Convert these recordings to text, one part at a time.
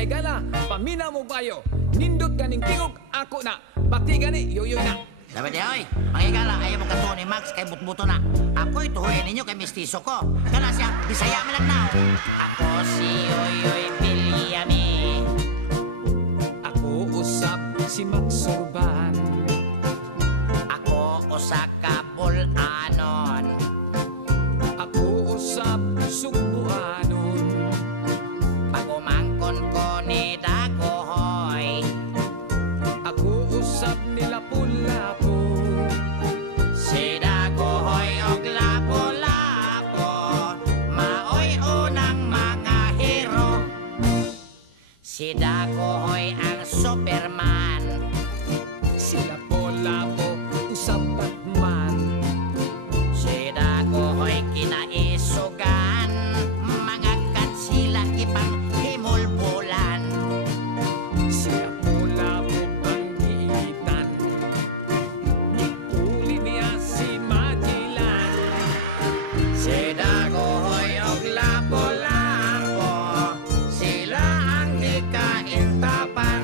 ay gala, pamina mo bayo. Nindot ganing tingog, ako na. Bati gani, yoyoy na. Dapat ya, oy. Mangigala, ayaw mo kato ni Max kay butbuto na. Ako ituhoy ninyo kay mistiso ko. Kana siya, Bisaya Malagnaw. Ako si Yoyoy Villami. Ako usap si Max Urban. Ako usa ka bulanon. Ako usap Sugbuanon. Ako mangkon ko ni Dagohoy. Ako usap ni Lapu-Lapu. Si Dagohoy og Lapu-Lapu, maoy unang mga hero. Si Dagohoy ang Superman. Si Lapu-Lapu usap Batman. Si Dagohoy kinaisugan, mga kansila ipang himulbulan. Si Lapu-Lapu banggitan. Uli niya si Magellan. Si Dagohoy og Lapu-Lapu, sila ang ikaintapan.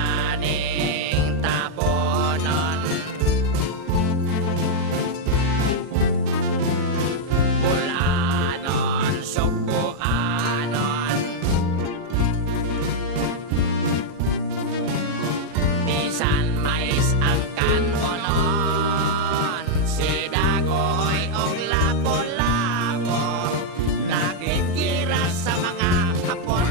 Bayaning tabonon, bulanon, sugbuanon. Bisan mais ang kanbonon, si Dagohoy og Lapu-Lapu, nakikira sa mga hapon.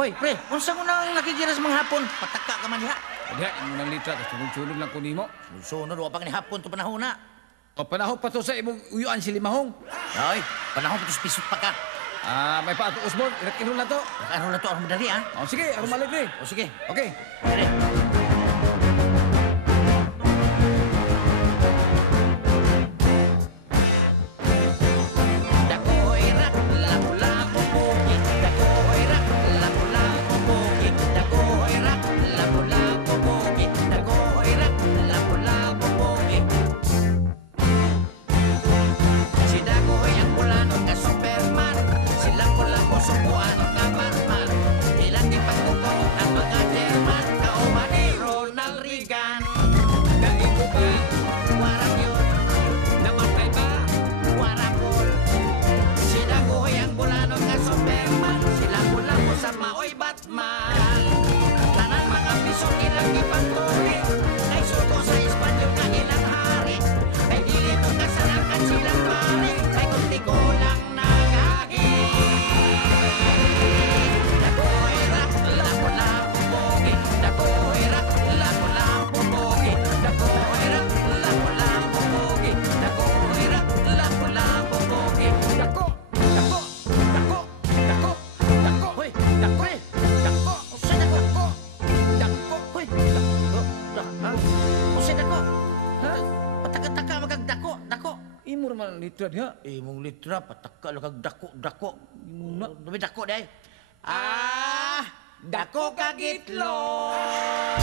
Hoy, pre, unsa mo nang nakikira sa mga hapon? Pataka ka man diha. Kaya, imo ng litra, tapos sunod-sunod lang ko nimo. Sunod, wa pa ni hapon to panahon na. O panahon pa to sa imong uyuan si Limahong. Ay, panahon to pisot pa ka. May paato Osborne, irakirol na to. Ano na to, ang madali ah. O sige, ako malig ni. O sige, Okay. dali. Dagohoy rak, lapu-lapu bukit. Dagohoy rak, lapu-lapu bukit. Dagohoy rak, lapu-lapu bukit. Dagohoy rak, lapu-lapu bukit. Si Dagohoy ang bulanon nga Superman. Si Lapu-Lapu Sugbuanon nga Batman. Ilang ipagkukulo ang mga German. Kauban ni Ronald Reagan. Naigo ba? Warang yun, Namatay ba? warakol. Si Dagohoy ang bulanon nga Superman. Si Lapu-Lapu sa maoy Batman. Tanan mga piso ilang ipagtuli. Kay suko sa Espanyol nga ilang hari. Kay dili mo kasanakan silang pare. Kay kunti ko lang nagahi. Dagohoy rak, lapu-lapu bukit. Dagohoy rak, lapu-lapu bukit. Dagohoy rak, lapu-lapu bukit. Dagohoy rak, lapu-lapu bukit. Dako! Dako! Dako! Dako! Dako! Hoy, Dako! Dako! usa dako. Dako! Hoy, dako. Ha? Usa dako. Ha? Pataka-taka magagdako, dako. Imo naman ang litra diha. Imong litra pataka lo kag dako. Muna. Dumi dako day. Dako kag itlog.